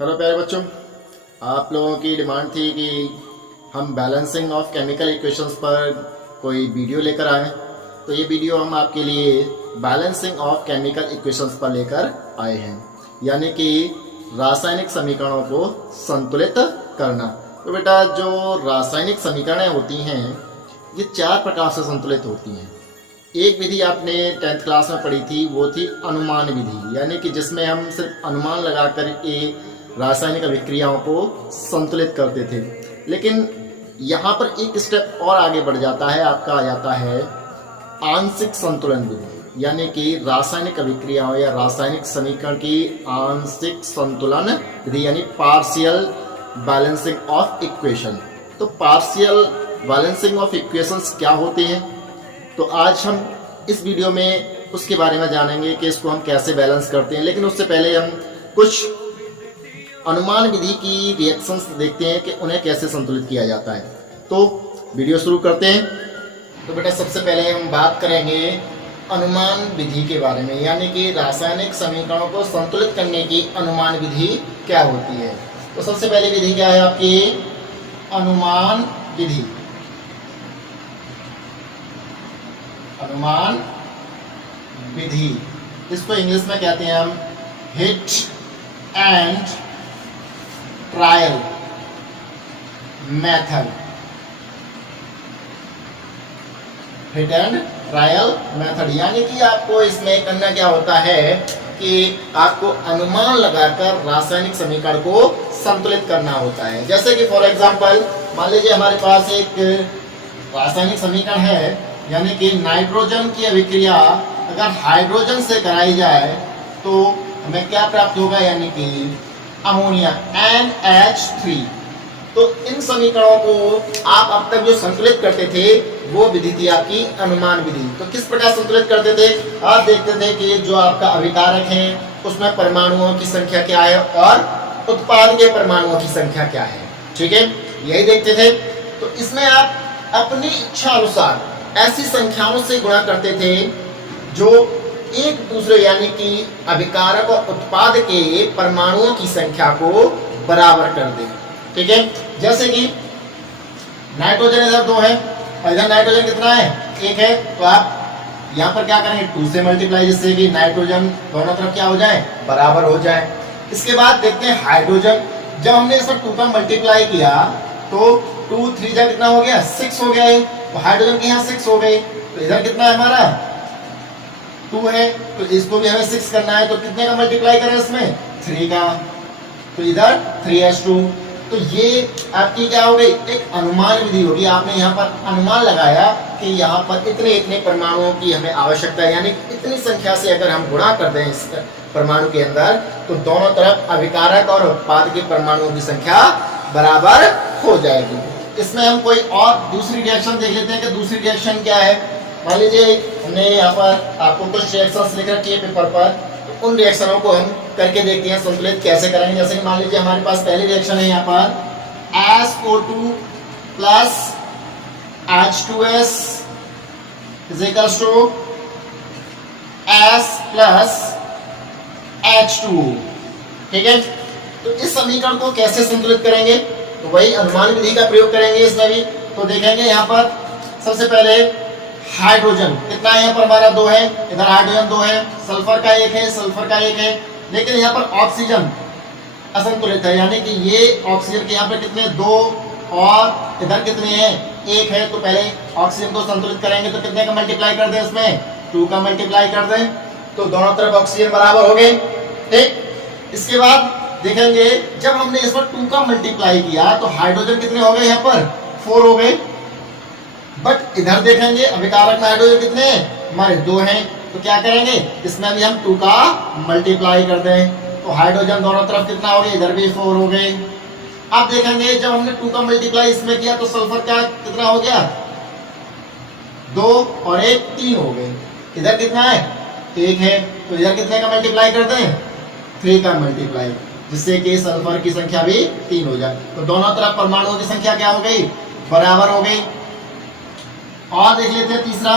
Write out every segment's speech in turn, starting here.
Hello प्यारे बच्चों, आप लोगों की डिमांड थी कि हम बैलेंसिंग ऑफ केमिकल इक्वेशंस पर कोई वीडियो लेकर आएँ। तो ये वीडियो हम आपके लिए बैलेंसिंग ऑफ केमिकल इक्वेशंस पर लेकर आए हैं, यानी कि रासायनिक समीकरणों को संतुलित करना। तो बेटा, जो रासायनिक समीकरणें होती हैं ये चार प्रकार से संतुलित होती हैं। एक विधि आपने 10th क्लास में पढ़ी थी, वो थी अनुमान विधि, यानी कि जिसमें हम सिर्फ अनुमान लगाकर रासायनिक अभिक्रियाओं को संतुलित करते थे। लेकिन यहाँ पर एक स्टेप और आगे बढ़ जाता है, आपका आ जाता है आंशिक संतुलन विधि, यानी कि रासायनिक अभिक्रियाओं या रासायनिक समीकरण की आंशिक संतुलन विधि, यानी पार्शियल बैलेंसिंग ऑफ इक्वेशन। तो पार्शियल बैलेंसिंग ऑफ इक्वेशंस क्या होते हैं, तो आज हम इस वीडियो में उसके बारे में जानेंगे कि इसको हम कैसे बैलेंस करते हैं। लेकिन उससे पहले हम कुछ अनुमान विधि की रिएक्शंस देखते हैं कि उन्हें कैसे संतुलित किया जाता है। तो वीडियो शुरू करते हैं। तो बेटा, सबसे पहले हम बात करेंगे अनुमान विधि के बारे में, यानी कि रासायनिक समीकरणों को संतुलित करने की अनुमान विधि क्या होती है। तो सबसे पहली विधि क्या है आपकी, अनुमान विधि। अनुमान विधि, इसको इंग्लिश में कहते हैं हम hit and trial method. Hit and trial method, यानी कि आपको इसमें करना क्या होता है कि आपको अनुमान लगाकर रासायनिक समीकरण को संतुलित करना होता है। जैसे कि फॉर एग्जांपल मान लीजिए हमारे पास एक रासायनिक समीकरण है, यानी कि नाइट्रोजन की अभिक्रिया अगर हाइड्रोजन से कराई जाए तो हमें क्या प्राप्त होगा, यानी कि अमोनिया NH3। तो इन समीकरणों को आप अब तक जो संतुलित करते थे वो विधि थी आपकी अनुमान विधि। तो किस प्रकार संतुलित करते थे, आप देखते थे कि जो आपका अभिकारक है उसमें परमाणुओं की संख्या क्या है और उत्पाद के परमाणुओं की संख्या क्या है, ठीक है, यही देखते थे। तो इसमें आप अपनी इच्छा अनुसार ऐसी संख्याओं से गुणा करते थे जो एक दूसरे, यानी कि अभिकारक और उत्पाद के परमाणुओं की संख्या को बराबर कर दे, ठीक है। जैसे कि नाइट्रोजन इधर 2 है और इधर नाइट्रोजन कितना है, 1 है, तो आप यहाँ पर क्या करेंगे, 2 से मल्टीप्लाई, जिससे कि नाइट्रोजन दोनों तरफ क्या हो जाए, बराबर हो जाए। इसके बाद देखते हैं हाइड्रोजन। जब हमने इसमें 2 का मल्टीप्लाई किया तो 2 3 जा कितना हो गया, 6 हो गया है। तो हाइड्रोजन के यहाँ 6 हो गई, तो इधर कितना है हमारा 2 है, तो इसको भी हमें 6 करना है। तो कितने का मल्टीप्लाई करें इसमें, 3 का, तो इधर 3H2। तो ये आपकी क्या हो गई, एक अनुमान विधि होगी। आपने यहाँ पर अनुमान लगाया कि यहाँ पर इतने इतने परमाणुओं की हमें आवश्यकता है, यानी इतनी संख्या से अगर हम गुणा कर दें इस परमाणु के अंदर तो दोनों तरफ अभिकारक और उत्पाद के परमाणुओं की संख्या बराबर हो जाएगी। इसमें हम कोई और दूसरी रिएक्शन देख लेते हैं कि दूसरी रिएक्शन क्या है। मान लीजिए हमने यहाँ पर आपको कुछ रिएक्शंस लिख रखी है पेपर पर, तो उन रिएक्शनों को हम करके देखते हैं संतुलित कैसे करेंगे। जैसे कि मान लीजिए हमारे पास पहली रिएक्शन है यहाँ पर SO2 plus H2S is equals to S plus H2, ठीक है। तो इस समीकरण को कैसे संतुलित करेंगे, तो वही अनुमान विधि का प्रयोग करेंगे इसमें भी। तो देखेंगे यहाँ पर सबसे पहले हाइड्रोजन कितना है, यहाँ पर हमारा 2 है, इधर हाइड्रोजन 2 है, सल्फर का 1 है, सल्फर का 1 है। लेकिन यहाँ पर ऑक्सीजन असंतुलित है, यानी कि ये ऑक्सीजन के यहाँ पर कितने 2 और इधर कितने हैं 1 है। तो पहले ऑक्सीजन को संतुलित करेंगे तो कितने का मल्टीप्लाई कर दें, इसमें 2 का मल्टीप्लाई कर दें, तो दोनों तरफ ऑक्सीजन बराबर हो गए, ठीक। इसके बाद देखेंगे जब हमने इस पर 2 का मल्टीप्लाई किया तो हाइड्रोजन कितने हो गए, यहाँ पर 4 हो गए। बट इधर देखेंगे अभिकारक में हाइड्रोजन कितने हैं, हमारे 2 हैं। तो क्या करेंगे, इसमें भी हम 2 का मल्टीप्लाई कर दें, तो हाइड्रोजन दोनों तरफ कितना हो गया, इधर भी 4 हो गए। अब देखेंगे जब हमने 2 का मल्टीप्लाई इसमें किया तो सल्फर का कितना हो गया, 2 और 1 3 हो गए। इधर कितना है, 1 है, तो इधर कितने का मल्टीप्लाई करते हैं, 3 का मल्टीप्लाई, जिससे कि सल्फर की संख्या भी 3 हो जाए। तो दोनों तरफ परमाणुओं की संख्या क्या हो गई, बराबर हो गई। और देख लेते हैं तीसरा,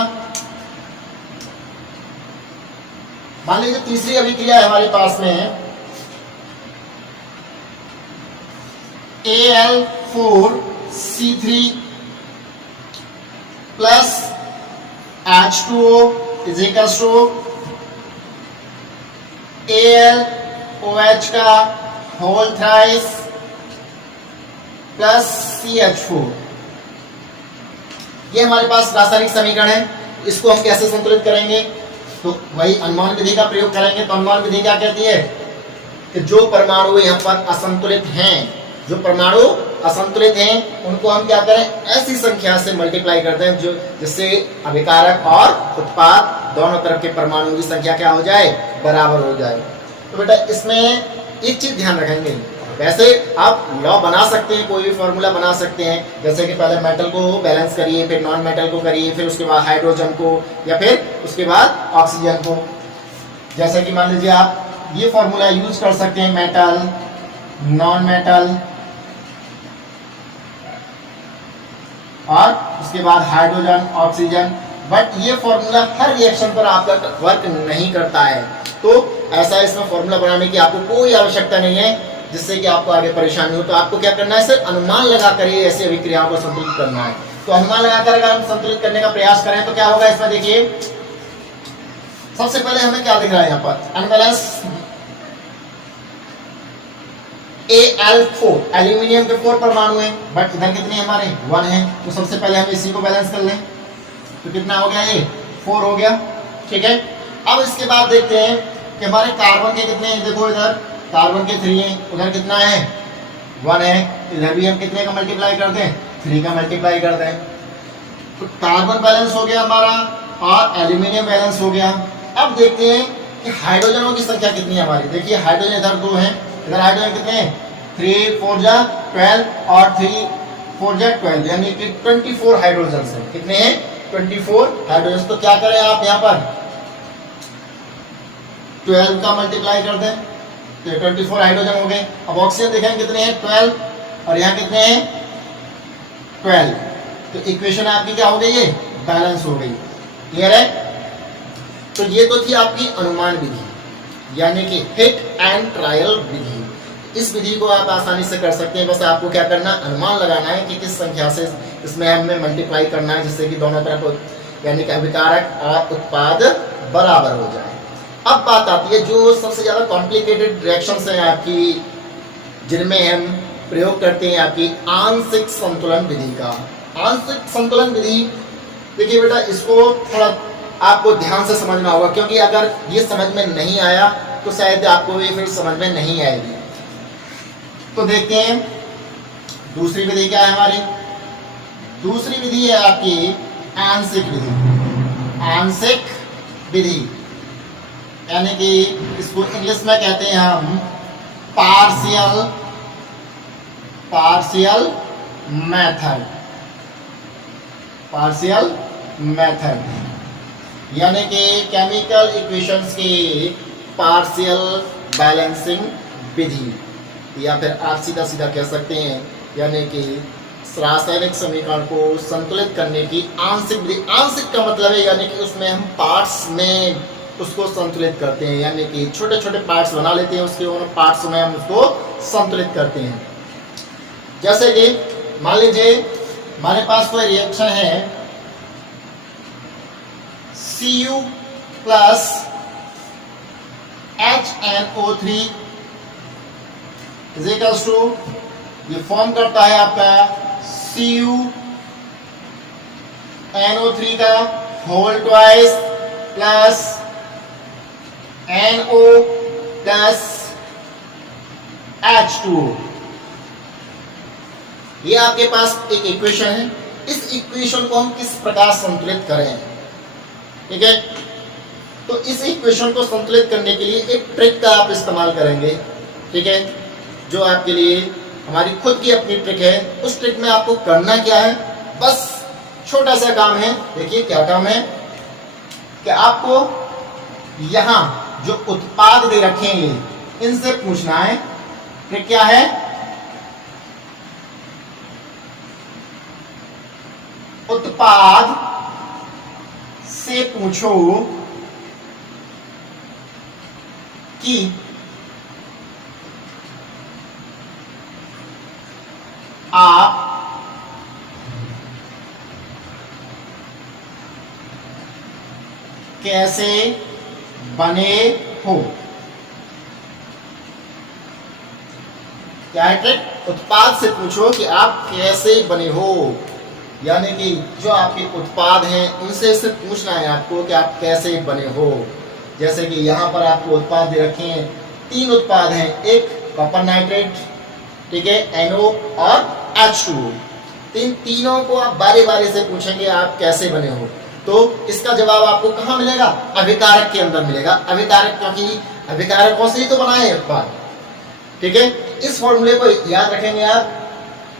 मान लीजिए तीसरी अभिक्रिया है हमारे पास में Al4C3 plus H2O is equal to AlOH का होल थ्राइस प्लस CH4। ये हमारे पास रासायनिक समीकरण है। इसको हम कैसे संतुलित करेंगे? तो वही अनुमान विधि का प्रयोग करेंगे। तो अनुमान विधि क्या कहती है कि जो परमाणु यहाँ पर असंतुलित हैं, जो परमाणु असंतुलित हैं, उनको हम क्या करें, ऐसी संख्या से मल्टीप्लाई करते हैं जो जिससे अभिकारक और उत्पाद दोनों तरफ के परमाणुओं की संख्या क्या हो जाए, बराबर हो जाए। तो बेटा इसमें एक चीज ध्यान रखेंगे, वैसे आप लॉ बना सकते हैं, कोई भी फॉर्मूला बना सकते हैं, जैसे कि पहले मेटल को बैलेंस करिए, फिर नॉन मेटल को करिए, फिर उसके बाद हाइड्रोजन को, या फिर उसके बाद ऑक्सीजन को। जैसे कि मान लीजिए आप ये फॉर्मूला यूज कर सकते हैं, मेटल, नॉन मेटल और उसके बाद हाइड्रोजन, ऑक्सीजन। बट ये फॉर्मूला हर रिएक्शन पर आपका वर्क नहीं करता है। तो ऐसा इसमें फॉर्मूला बनाने की आपको कोई आवश्यकता नहीं है जिससे कि आपको आगे परेशानी हो। तो आपको क्या करना है, सिर्फ अनुमान लगा कर ही ऐसी अभिक्रियाओं को संतुलित करना है। तो अनुमान लगाकर अगर हम संतुलित करने का प्रयास करें तो क्या होगा इसमें, देखिए सबसे पहले हमें क्या दिख रहा है यहाँ पर, अनबैलेंस Al4, एल्यूमिनियम के 4 परमाणु हैं, बट इधर कितने हमारे 1 हैं। तो सबसे पहले हम इसी को बैलेंस कर लें। तो कितना हो गया, ये 4 हो गया, ठीक है। अब इसके बाद देखते हैं कि हमारे कार्बन के कितने हैं। देखो इधर कार्बन के 3 हैं, उधर कितना है 1 है, इधर भी हम कितने का मल्टीप्लाई करते हैं, 3 का मल्टीप्लाई करते हैं। तो कार्बन बैलेंस हो गया हमारा और एल्यूमिनियम बैलेंस हो गया। अब देखते हैं कि हाइड्रोजनों की संख्या कितनी है हमारी। देखिए हाइड्रोजन इधर 2 हैं, इधर हाइड्रोजन कितने हैं, 3 4 जा 12 और 3 4 जा 12, यानी कि 24 हाइड्रोजन है। कितने हैं, 24 हाइड्रोजन। तो क्या करें आप यहाँ पर 12 का मल्टीप्लाई कर दें तो 24 हाइड्रोजन हो गए। अब ऑक्सीजन देखें कितने हैं, 12 और यहाँ कितने हैं 12। तो इक्वेशन आपकी क्या हो गई, ये बैलेंस हो गई। क्लियर है? तो ये तो थी आपकी अनुमान विधि, यानी कि हिट एंड ट्रायल विधि। इस विधि को आप आसानी से कर सकते हैं। बस आपको क्या करना, अनुमान लगाना है कि किस संख्या से इसमें हमें मल्टीप्लाई करना है जिससे कि दोनों तरफ यानी कि अभिकारक और उत्पाद बराबर हो जाए। अब बात आती है जो सबसे ज़्यादा कॉम्प्लिकेटेड रिएक्शंस हैं आपकी, जिनमें हम प्रयोग करते हैं आपकी आंशिक संतुलन विधि का। आंशिक संतुलन विधि, देखिए बेटा इसको थोड़ा आपको ध्यान से समझना होगा, क्योंकि अगर ये समझ में नहीं आया तो शायद आपको ये फिर समझ में नहीं आएगी। तो देखते हैं दूसरी विधि क्या है हमारी। दूसरी विधि है आपकी आंशिक विधि। आंशिक विधि यानी कि इसको इंग्लिश में कहते हैं हम पार्शियल मेथड। पार्शियल मेथड यानी कि केमिकल इक्वेशंस की पार्शियल बैलेंसिंग विधि, या फिर आप सीधा सीधा कह सकते हैं यानी कि रासायनिक समीकरण को संतुलित करने की आंशिक विधि। आंशिक का मतलब है यानी कि उसमें हम पार्ट्स में उसको संतुलित करते हैं, यानी कि छोटे छोटे पार्ट्स बना लेते हैं, उसके उन पार्ट्स में हम उसको संतुलित करते हैं। जैसे कि मान लीजिए हमारे पास कोई रिएक्शन है Cu plus HNO3 is equals to, ये फॉर्म करता है आपका CuNO3 का whole twice plus NO plus H2O। ये आपके पास एक इक्वेशन है। इस इक्वेशन को हम किस प्रकार संतुलित करें, ठीक है। तो इस इक्वेशन को संतुलित करने के लिए एक ट्रिक का आप इस्तेमाल करेंगे, ठीक है, जो आपके लिए हमारी खुद की अपनी ट्रिक है। उस ट्रिक में आपको करना क्या है, बस छोटा सा काम है। देखिए क्या काम है कि आपको यहां जो उत्पाद दे रखे हैं इनसे पूछना है। ट्रिक क्या है, उत्पाद से पूछो कि आप कैसे बने हो। क्या है ट्रिक? उत्पाद से पूछो कि आप कैसे बने हो, यानी कि जो आपके उत्पाद हैं उनसे सिर्फ पूछना है आपको कि आप कैसे बने हो। जैसे कि यहाँ पर आपको उत्पाद दे रखे हैं, 3 उत्पाद हैं, एक कॉपर नाइट्रेट, ठीक है, NO और H2O। तीनों को आप बारी बारी से पूछेंगे आप कैसे बने हो, तो इसका जवाब आपको कहाँ मिलेगा? अभिकारक के अंदर मिलेगा। अभिकारक, क्योंकि अभिकारकों से ही तो बनाए हैं उत्पाद, ठीक है। इस फॉर्मूले को याद रखेंगे आप,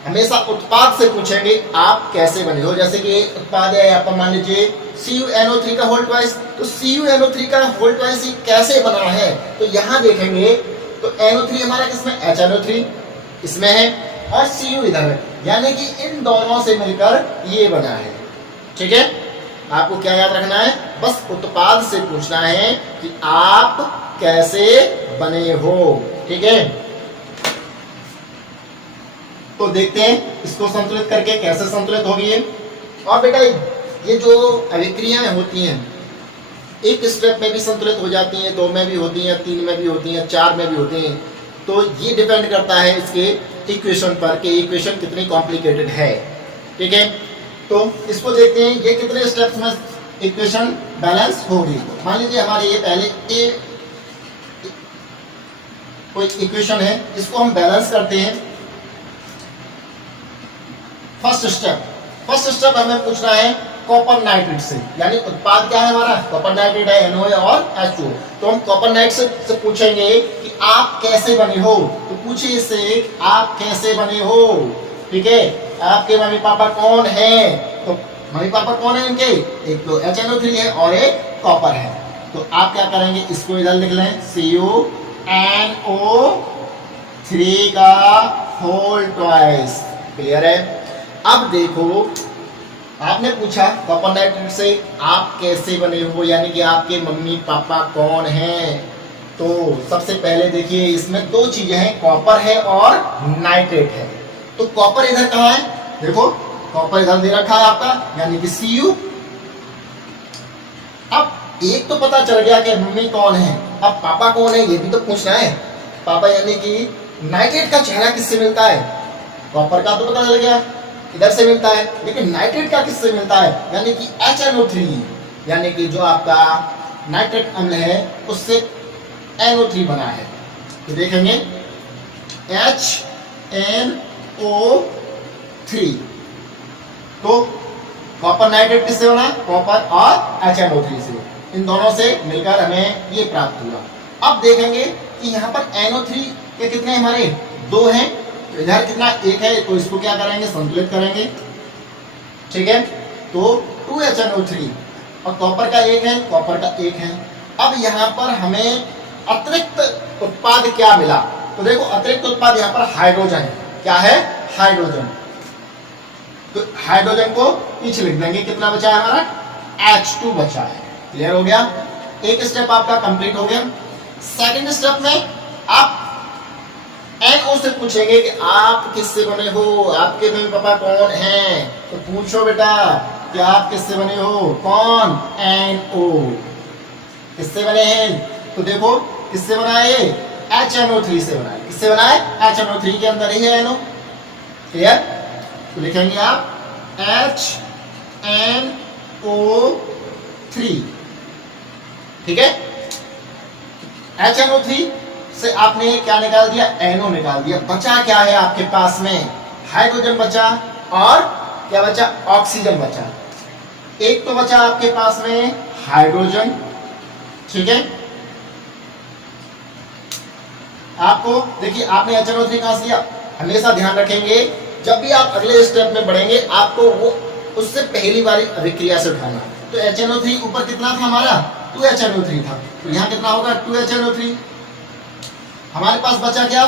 हमेशा उत्पाद से पूछेंगे आप कैसे बने हो। जैसे कि उत्पाद है यहाँ पर, मान लीजिए CuNO3 का होल ट्वाइस, तो CuNO3 का होल ट्वाइस ही कैसे बना है, तो यहाँ देखेंगे तो NO3 हमारा किसमें, HNO3 इसमें है और Cu इधर है, यानी कि इन दोनों से मिलकर ये बना है, ठीक है। आपको क्या याद रखना है? बस उत्पाद से पूछना है कि आप कैसे बने हो, ठीक है। तो देखते हैं इसको संतुलित करके कैसे संतुलित होगी ये। और बेटा ये जो अभिक्रियाएं होती हैं, एक स्टेप में भी संतुलित हो जाती हैं, 2 में भी होती हैं, 3 में भी होती हैं, 4 में भी होती हैं। तो ये डिपेंड करता है इसके इक्वेशन पर कि इक्वेशन कितनी कॉम्प्लिकेटेड है, ठीक है। तो इसको देखते हैं ये कितने स्टेप्स में इक्वेशन बैलेंस होगी। मान लीजिए हमारे ये पहले ए कोई इक्वेशन है, इसको हम बैलेंस करते हैं। फर्स्ट स्टेप हमें पूछना है कॉपर नाइट्रेट से, यानी उत्पाद क्या है हमारा, कॉपर नाइट्रेट है, NO और H2O। तो हम कॉपर नाइट्रेट से पूछेंगे कि आप कैसे बने हो, तो पूछिए इससे आप कैसे बने हो, ठीक है। आपके मम्मी पापा कौन है, तो मम्मी पापा कौन है इनके, एक तो HNO3 है और एक कॉपर है। तो आप क्या करेंगे, इसको इधर लिख लें, CuNO3 का होल ट्वाइस, क्लियर है। अब देखो आपने पूछा कॉपर नाइट्रेट से आप कैसे बने हो, यानी कि आपके मम्मी पापा कौन हैं। तो सबसे पहले देखिए इसमें 2 चीजें हैं, कॉपर है और नाइट्रेट है। तो कॉपर इधर कहाँ है, देखो कॉपर इधर दे रखा है आपका, यानी कि Cu। अब एक तो पता चल गया कि मम्मी कौन है, अब पापा कौन है ये भी तो पूछना है। पापा यानी कि नाइट्रेट का चेहरा किससे मिलता है, कॉपर का तो पता चल गया इधर से मिलता है, लेकिन नाइट्रेट का किससे मिलता है, यानी कि HNO3, यानी कि जो आपका नाइट्रिक अम्ल है उससे NO3 बना है। तो देखेंगे HNO3, तो कॉपर नाइट्रेट किससे बना, कॉपर और HNO3 से, इन दोनों से मिलकर हमें ये प्राप्त हुआ। अब देखेंगे कि यहाँ पर NO3 के कितने हमारे 2 हैं, इधर कितना 1 है, तो इसको क्या करेंगे, संतुलित करेंगे, ठीक है। तो 2HNO3 और कॉपर का 1 है, कॉपर का 1 है। अब यहाँ पर हमें अतिरिक्त उत्पाद क्या मिला, तो देखो अतिरिक्त उत्पाद यहाँ पर हाइड्रोजन है, क्या है, हाइड्रोजन। तो हाइड्रोजन को पीछे लिख देंगे, कितना बचा है हमारा, H2 बचा है। क्लियर हो गया, एक स्टेप आपका कंप्लीट हो गया। सेकंड स्टेप में आप NO से पूछेंगे कि आप किससे बने हो, आपके मम्मी पापा कौन हैं, तो पूछो बेटा कि आप किससे बने हो, कौन, NO किससे बने हैं, तो देखो किससे बना है, HNO3 से बना है। किससे बना है, HNO3 के अंदर ही है NO। क्लियर, तो लिखेंगे आप HNO3, ठीक है। HNO3 से आपने क्या निकाल दिया, NO निकाल दिया। बचा क्या है आपके पास में, हाइड्रोजन बचा और क्या बचा, ऑक्सीजन बचा। एक तो बचा आपके पास में हाइड्रोजन, ठीक है। आपको देखिए आपने HNO3 कहां से लिया, हमेशा ध्यान रखेंगे जब भी आप अगले स्टेप में बढ़ेंगे आपको वो उससे पहली बारी अभिक्रिया से उठाना। तो HNO3 ऊपर कितना था हमारा, 2HNO3 था, तो यहाँ कितना होगा, 2HNO3। हमारे पास बचा क्या,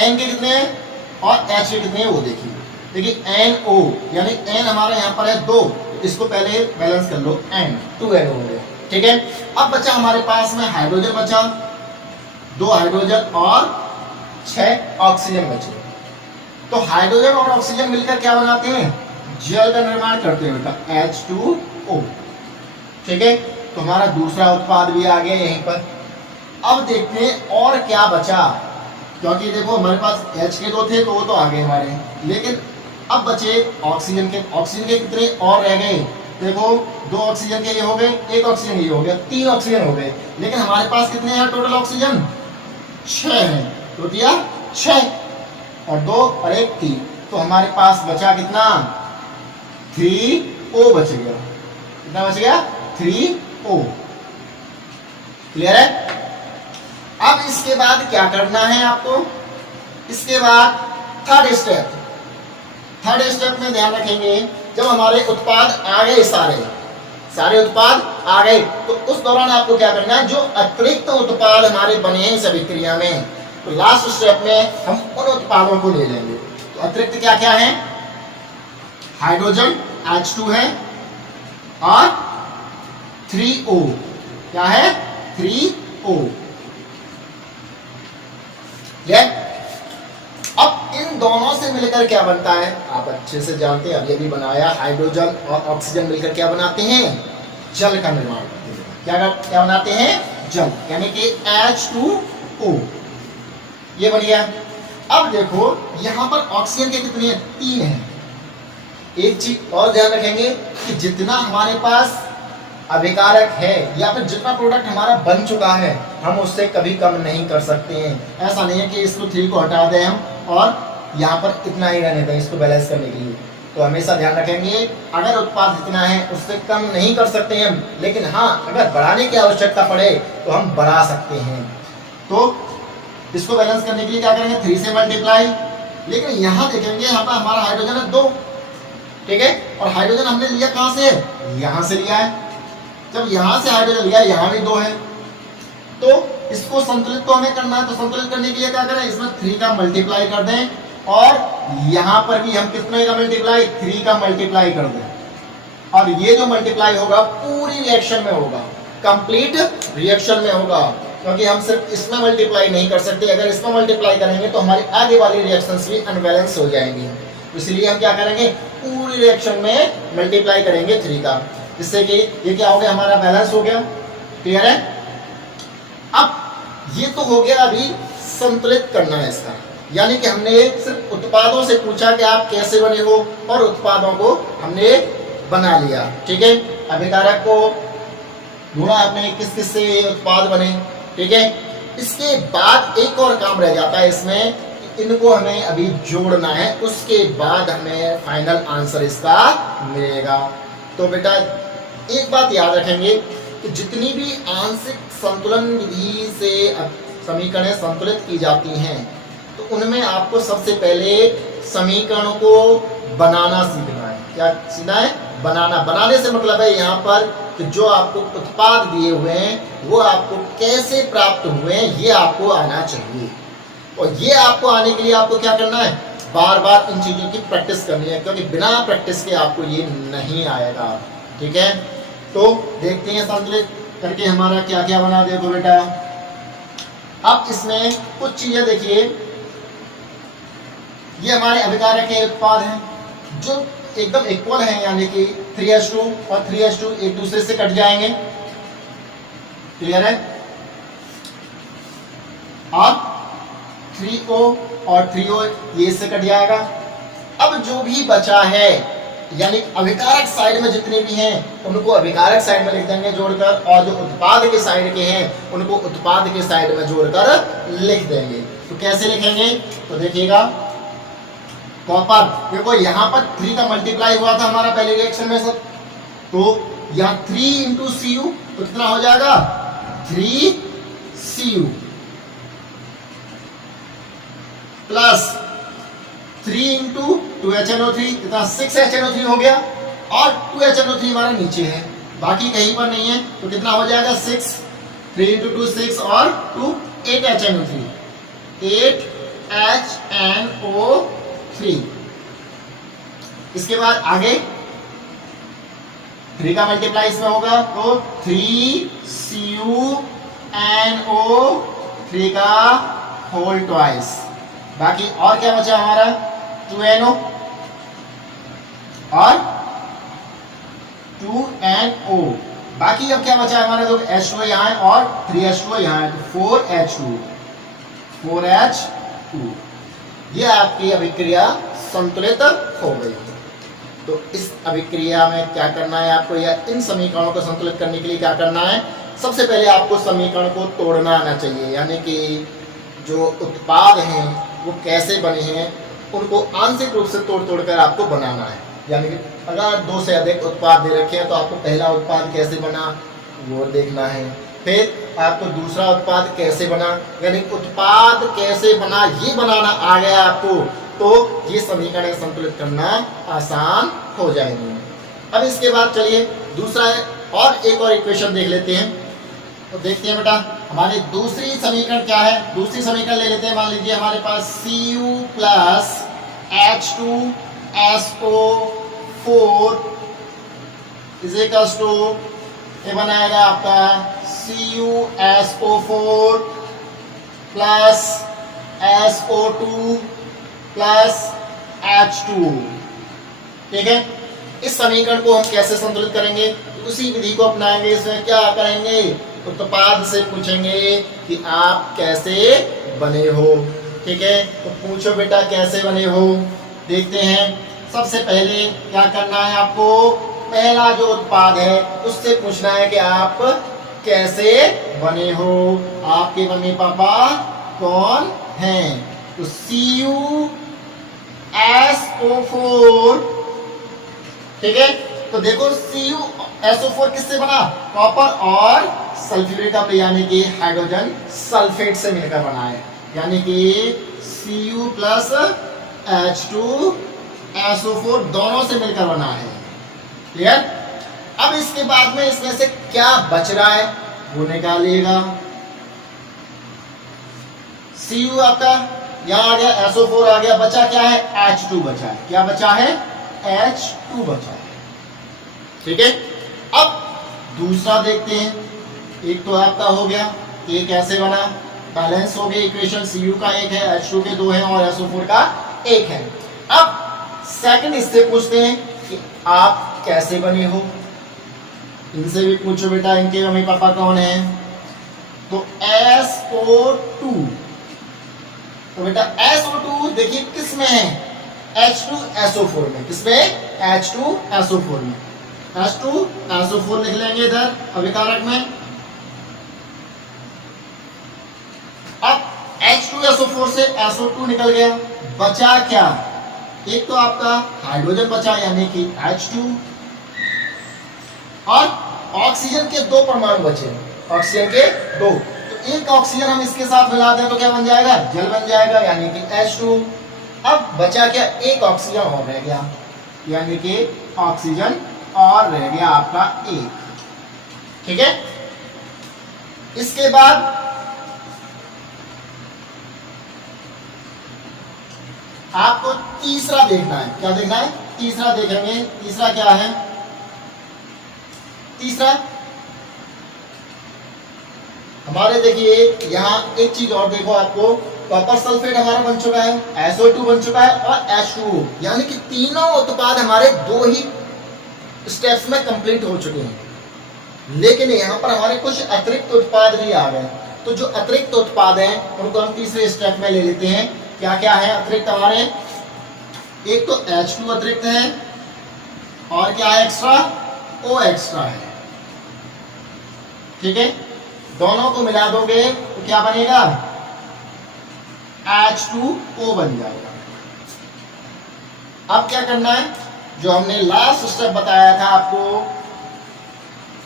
N के कितने हैं और H के कितने हैं वो देखिए। देखिए NO यानी N हमारा यहाँ पर है 2, इसको पहले बैलेंस कर लो, N 2NO हो गया, ठीक है। अब बचा हमारे पास में हाइड्रोजन बचा, 2 हाइड्रोजन और 6 ऑक्सीजन बचे। तो हाइड्रोजन और ऑक्सीजन मिलकर क्या बनाते हैं, जल का निर्माण करते हैं बेटा, H2O। ठीक है, तो हमारा दूसरा उत्पाद भी आ गया यहीं पर। अब देखते हैं और क्या बचा, क्योंकि देखो हमारे पास H के दो थे तो वो तो आ गए हमारे, लेकिन अब बचे ऑक्सीजन के। ऑक्सीजन के कितने और रह गए, देखो 2 ऑक्सीजन के ये हो गए, 1 ऑक्सीजन ये हो गया, 3 ऑक्सीजन हो गए। लेकिन हमारे पास कितने हैं टोटल ऑक्सीजन, 6 हैं, तो दिया 6 और 2 और 1 3, तो हमारे पास बचा कितना, 3O बच गया। कितना बच गया, 3O। क्लियर है। अब इसके बाद क्या करना है आपको, इसके बाद थर्ड स्टेप में ध्यान रखेंगे, जब हमारे उत्पाद आ गए, सारे उत्पाद आ गए, तो उस दौरान आपको क्या करना है, जो अतिरिक्त उत्पाद हमारे बने हैं इस अभिक्रिया में, तो लास्ट स्टेप में हम उन उत्पादों को ले लेंगे। तो अतिरिक्त क्या क्या है, हाइड्रोजन H2 है और 3O, क्या है 3O। अब इन दोनों से मिलकर क्या बनता है, आप अच्छे से जानते हैं, अभी बनाया, हाइड्रोजन और ऑक्सीजन मिलकर क्या बनाते हैं, जल का निर्माण करते हैं। क्या बनाते हैं, जल, यानी कि H2O, ये बन गया। अब देखो यहां पर ऑक्सीजन के कितने हैं, 3 हैं। एक चीज और ध्यान रखेंगे कि जितना हमारे पास अभिकारक है या फिर जितना प्रोडक्ट हमारा बन चुका है, हम उससे कभी कम नहीं कर सकते हैं। ऐसा नहीं है कि इसको 3 को हटा दें हम और यहाँ पर इतना ही रहने दें इसको बैलेंस करने के लिए। तो हमेशा ध्यान रखेंगे, अगर उत्पाद जितना है उससे कम नहीं कर सकते हैं हम, लेकिन हाँ अगर बढ़ाने की आवश्यकता पड़े तो हम बढ़ा सकते हैं। तो इसको बैलेंस करने के लिए क्या करेंगे, 3 से मल्टीप्लाई। लेकिन यहाँ देखेंगे, यहाँ पर हमारा हाइड्रोजन है 2, ठीक है, और हाइड्रोजन हमने लिया कहाँ से, यहाँ से लिया है। जब यहाँ से हाइड्रोजन लिया, यहाँ भी 2 है, तो इसको संतुलित तो हमें करना है। तो संतुलित करने के लिए क्या करें, इसमें 3 का मल्टीप्लाई कर दें, और यहाँ पर भी हम कितने का मल्टीप्लाई, 3 का मल्टीप्लाई कर दें। और ये जो मल्टीप्लाई होगा पूरी रिएक्शन में होगा, कंप्लीट रिएक्शन में होगा, क्योंकि हम सिर्फ इसमें मल्टीप्लाई नहीं कर सकते। अगर इसमें मल्टीप्लाई करेंगे तो हमारी आगे वाली रिएक्शंस भी अनबैलेंस हो जाएंगी। इसलिए हम क्या करेंगे, पूरी रिएक्शन में मल्टीप्लाई करेंगे 3 का, जिससे कि ये क्या हो गया, हमारा बैलेंस हो गया। क्लियर है। अब ये तो हो गया, अभी संतुलित करना है इसका, यानी कि हमने सिर्फ उत्पादों से पूछा कि आप कैसे बने हो, और उत्पादों को हमने बना लिया। ठीक है, अभिकारक को ढूंढा आपने किस किस से उत्पाद बने। ठीक है, इसके बाद एक और काम रह जाता है इसमें, इनको हमें अभी जोड़ना है, उसके बाद हमें फाइनल आंसर इसका मिलेगा। तो बेटा एक बात याद रखेंगे कि जितनी भी आंशिक संतुलन विधि से समीकरणें संतुलित की जाती हैं, तो उनमें आपको सबसे पहले समीकरणों को बनाना सीखना है। क्या सीखना है, बनाना। बनाने से मतलब है यहाँ पर कि जो आपको उत्पाद दिए हुए हैं वो आपको कैसे प्राप्त हुए हैं, ये आपको आना चाहिए। और ये आपको आने के लिए आपको क्या करना है, बार बार इन चीज़ों की प्रैक्टिस करनी है, क्योंकि बिना प्रैक्टिस के आपको ये नहीं आएगा। ठीक है, तो देखते हैं संतुलित करके हमारा क्या क्या बना। देखो बेटा, अब इसमें कुछ चीजें देखिए, ये हमारे अभिकारक के उत्पाद हैं जो एकदम इक्वल हैं, यानी कि 3H2 और 3H2 एक दूसरे से कट जाएंगे। क्लियर है। और 3O और 3O ये इससे कट जाएगा। अब जो भी बचा है, यानी अभिकारक साइड में जितने भी हैं उनको अभिकारक साइड में लिख देंगे जोड़कर, और जो उत्पाद के साइड के हैं उनको उत्पाद के साइड में जोड़कर लिख देंगे। तो कैसे लिखेंगे, तो देखिएगा, कॉपर, देखो यहाँ पर 3 का मल्टीप्लाई हुआ था हमारा पहले रिएक्शन में सब, तो यहाँ 3 इंटू Cu, तो कितना हो जाएगा 3Cu प्लस 3 इंटू 2HNO3, कितना 6HNO3 हो गया, और 2HNO3 हमारा नीचे है, बाकी कहीं पर नहीं है, तो कितना हो जाएगा 6, 3 इंटू 2 6 और 2 8HNO3, 8HNO3। इसके बाद आगे 3 का मल्टीप्लाई इसमें होगा, तो 3CuNO3 का होल ट्वाइस। बाकी और क्या बचा हमारा, 2NO और 2NO। बाकी अब क्या बचा है हमारे, तो H2 यहाँ है और 3H2 यहाँ है, तो 4H2। ये आपकी अभिक्रिया संतुलित हो गई है। तो इस अभिक्रिया में क्या करना है आपको, या इन समीकरणों को संतुलित करने के लिए क्या करना है, सबसे पहले आपको समीकरण को तोड़ना आना चाहिए, यानी कि जो उत्पाद हैं वो कैसे बने हैं उनको आंशिक रूप से तोड़ तोड़ कर आपको बनाना है। यानी कि अगर 2 से अधिक उत्पाद दे रखे हैं तो आपको पहला उत्पाद कैसे बना वो देखना है, फिर आपको दूसरा उत्पाद कैसे बना, यानी उत्पाद कैसे बना ये बनाना आ गया आपको, तो ये समीकरण संतुलित करना आसान हो जाएगी। अब इसके बाद चलिए दूसरा और एक और इक्वेशन देख लेते हैं। तो देखते हैं बेटा हमारी दूसरी समीकरण क्या है। दूसरी समीकरण ले लेते हैं, मान लीजिए हमारे पास Cu plus H2SO4 is equals to, ये बनाएगा आपका CuSO4 plus SO2 plus H2। ठीक है, इस समीकरण को हम कैसे संतुलित करेंगे, उसी विधि को अपनाएंगे। इसमें क्या करेंगे, उत्पाद से पूछेंगे कि आप कैसे बने हो। ठीक है, तो पूछो बेटा कैसे बने हो। देखते हैं, सबसे पहले क्या करना है आपको, पहला जो उत्पाद है उससे पूछना है कि आप कैसे बने हो, आपके मम्मी पापा कौन हैं। तो CuSO4, ठीक है, तो देखो CuSO4 किससे बना, कॉपर और सल्फ्यूरिक एसिड यानी कि हाइड्रोजन सल्फेट से मिलकर बना है, यानी कि Cu प्लस H2SO4 दोनों से मिलकर बना है। क्लियर। अब इसके बाद में इसमें से क्या बच रहा है वो निकालिएगा। Cu आपका यहाँ आ गया, SO4 आ गया, बचा क्या है, H2 बचा है। क्या बचा है, H2 बचा है। ठीक है, अब दूसरा देखते हैं। एक तो आपका हो गया, ये कैसे बना, बैलेंस हो गया इक्वेशन। Cu का 1 है, H2 के 2 है और SO4 का 1 है। अब सेकंड इससे पूछते हैं कि आप कैसे बने हो। इनसे भी पूछो बेटा इनके मम्मी पापा कौन है। तो SO2, तो बेटा SO2 देखिए किस में है, H2SO4 में। किसमें, H2SO4 में। H2SO4 लिख लेंगे इधर अभिकारक में। अब H2SO4 से SO2 निकल गया, बचा क्या, एक तो आपका हाइड्रोजन बचा यानी कि H2, और ऑक्सीजन के 2 परमाणु बचे, ऑक्सीजन के 2। तो एक ऑक्सीजन हम इसके साथ मिला दें तो क्या बन जाएगा, जल बन जाएगा यानी कि H2। अब बचा क्या, एक ऑक्सीजन और रह गया यानी कि ऑक्सीजन और रह गया आपका 1। ठीक है, इसके बाद आपको तीसरा देखना है। क्या देखना है, तीसरा देखेंगे। तीसरा क्या है, तीसरा हमारे देखिए यहाँ एक चीज और देखो, आपको कॉपर सल्फेट हमारा बन चुका है, SO2 बन चुका है और H2O, यानी कि तीनों उत्पाद हमारे 2 ही स्टेप्स में कंप्लीट हो चुके हैं। लेकिन यहाँ पर हमारे कुछ अतिरिक्त उत्पाद भी आ गए। तो जो अतिरिक्त उत्पाद हैं उनको हम तीसरे स्टेप में ले लेते हैं। क्या क्या है अतिरिक्त हमारे, एक तो H2 अतिरिक्त है और क्या है एक्स्ट्रा, O एक्स्ट्रा है। ठीक है, दोनों को मिला दोगे तो क्या बनेगा, H2O बन जाएगा। अब क्या करना है, जो हमने लास्ट स्टेप बताया था आपको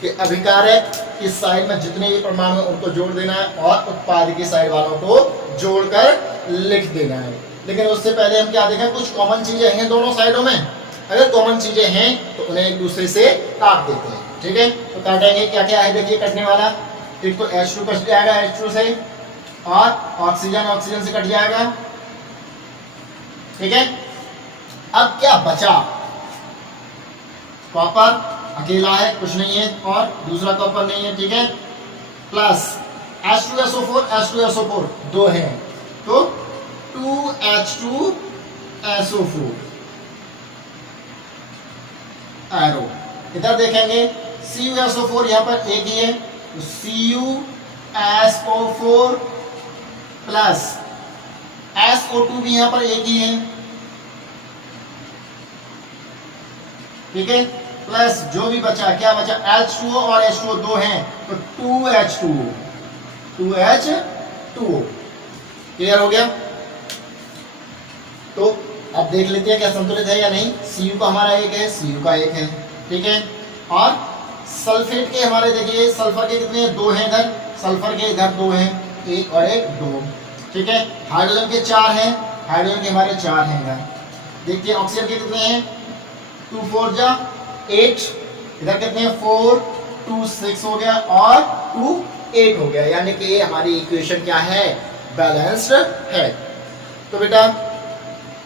कि अभिकारक की साइड में जितने भी परमाणु उनको जोड़ देना है और उत्पाद की साइड वालों को जोड़कर लिख देना है। लेकिन उससे पहले हम क्या देखें, कुछ कॉमन चीजें हैं दोनों साइडों में। अगर कॉमन चीजें हैं तो उन्हें एक दूसरे से काट देते हैं। ठीक है, तो काटेंगे, क्या क्या है देखिए कटने वाला। एक तो H2 कट जाएगा H2 से, और ऑक्सीजन से कट जाएगा। ठीक है, अब क्या बचा, कॉपर अकेला है, कुछ नहीं है, और दूसरा कॉपर नहीं है। ठीक है, प्लस H2SO4 2 है, तो 2H2 SO4 एरो। इधर देखेंगे CuSO4 यहां पर एक ही है, तो CuSO4 प्लस SO2 भी यहां पर एक ही है, ठीक है, प्लस जो भी बचा, क्या बचा, H2O और H2O दो हैं, तो 2H2O क्लियर हो गया। तो अब देख लेते हैं क्या संतुलित है या नहीं। Cu का हमारा एक है, Cu का एक है, ठीक है, और सल्फेट के हमारे देखिए सल्फर के कितने हैं, दो हैं इधर, सल्फर के इधर दो हैं, एक और एक दो, ठीक है। हाइड्रोजन के चार हैं, हाइड्रोजन के हमारे चार हैं इधर। देखते हैं ऑक्सीजन के कितने हैं, 2 4 जा 8, इधर कितने हैं 4 2 6 हो गया और 2 8 हो गया, यानी कि ये हमारी इक्वेशन क्या है, बैलेंस्ड है। तो बेटा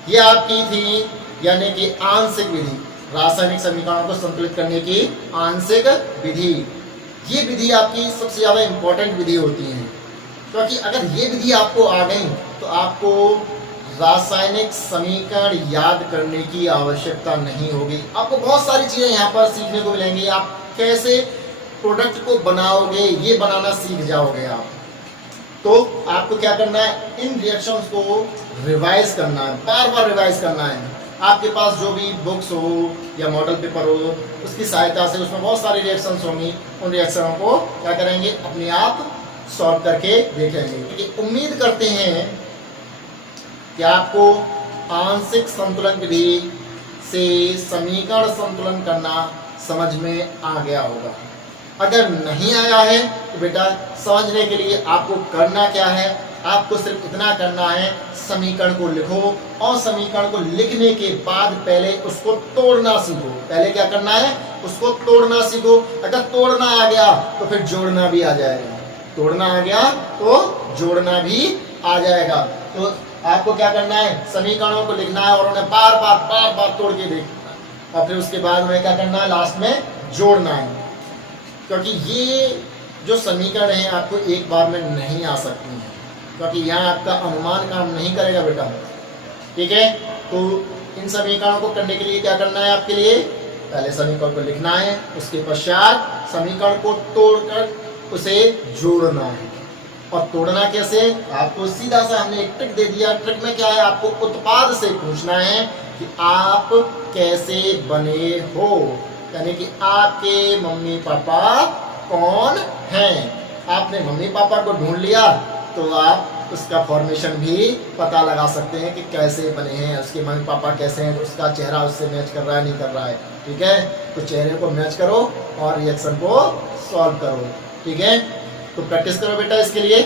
ये आपकी थी यानी कि आंशिक विधि, रासायनिक समीकरणों को संतुलित करने की आंशिक विधि। ये विधि आपकी सबसे ज्यादा इंपॉर्टेंट विधि होती है, क्योंकि अगर ये विधि आपको आ गई तो आपको रासायनिक समीकरण याद करने की आवश्यकता नहीं होगी। आपको बहुत सारी चीजें यहाँ पर सीखने को मिलेंगी, आप कैसे प्रोडक्ट को बनाओगे ये बनाना सीख जाओगे आप। तो आपको क्या करना है, इन रिएक्शंस को रिवाइज करना है, बार बार रिवाइज करना है। आपके पास जो भी बुक्स हो या मॉडल पेपर हो उसकी सहायता से, उसमें बहुत सारी रिएक्शंस होंगी, उन रिएक्शनों को क्या करेंगे, अपने आप सॉल्व करके देखेंगे। क्योंकि उम्मीद करते हैं कि आपको आंशिक संतुलन विधि से समीकरण संतुलन करना समझ में आ गया होगा। अगर नहीं आया है तो बेटा समझने के लिए आपको करना क्या है, आपको सिर्फ इतना करना है, समीकरण को लिखो और समीकरण को लिखने के बाद पहले उसको तोड़ना सीखो। पहले क्या करना है, उसको तोड़ना सीखो। अगर तोड़ना आ गया तो फिर जोड़ना भी आ जाएगा, तोड़ना आ गया तो जोड़ना भी आ जाएगा। तो आपको क्या करना है, समीकरणों को लिखना है और उन्हें बार बार तोड़ के देखना है, और फिर उसके बाद में क्या करना है, लास्ट में जोड़ना है। क्योंकि ये जो समीकरण है आपको एक बार में नहीं आ सकती हैं, क्योंकि यहाँ आपका अनुमान काम नहीं करेगा बेटा, ठीक है। तो इन समीकरणों को करने के लिए क्या करना है, आपके लिए पहले समीकरण को लिखना है, उसके पश्चात समीकरण को तोड़कर उसे जोड़ना है। और तोड़ना कैसे, आपको सीधा सा हमने एक ट्रिक दे दिया। ट्रिक में क्या है, आपको उत्पाद से पूछना है कि आप कैसे बने हो, यानी कि आपके मम्मी पापा कौन हैं। आपने मम्मी पापा को ढूंढ लिया तो आप उसका फॉर्मेशन भी पता लगा सकते हैं कि कैसे बने हैं, उसके मम्मी पापा कैसे हैं, उसका चेहरा उससे मैच कर रहा है नहीं कर रहा है, ठीक है। तो चेहरे को मैच करो और रिएक्शन को सॉल्व करो, ठीक है। तो प्रैक्टिस करो बेटा इसके लिए।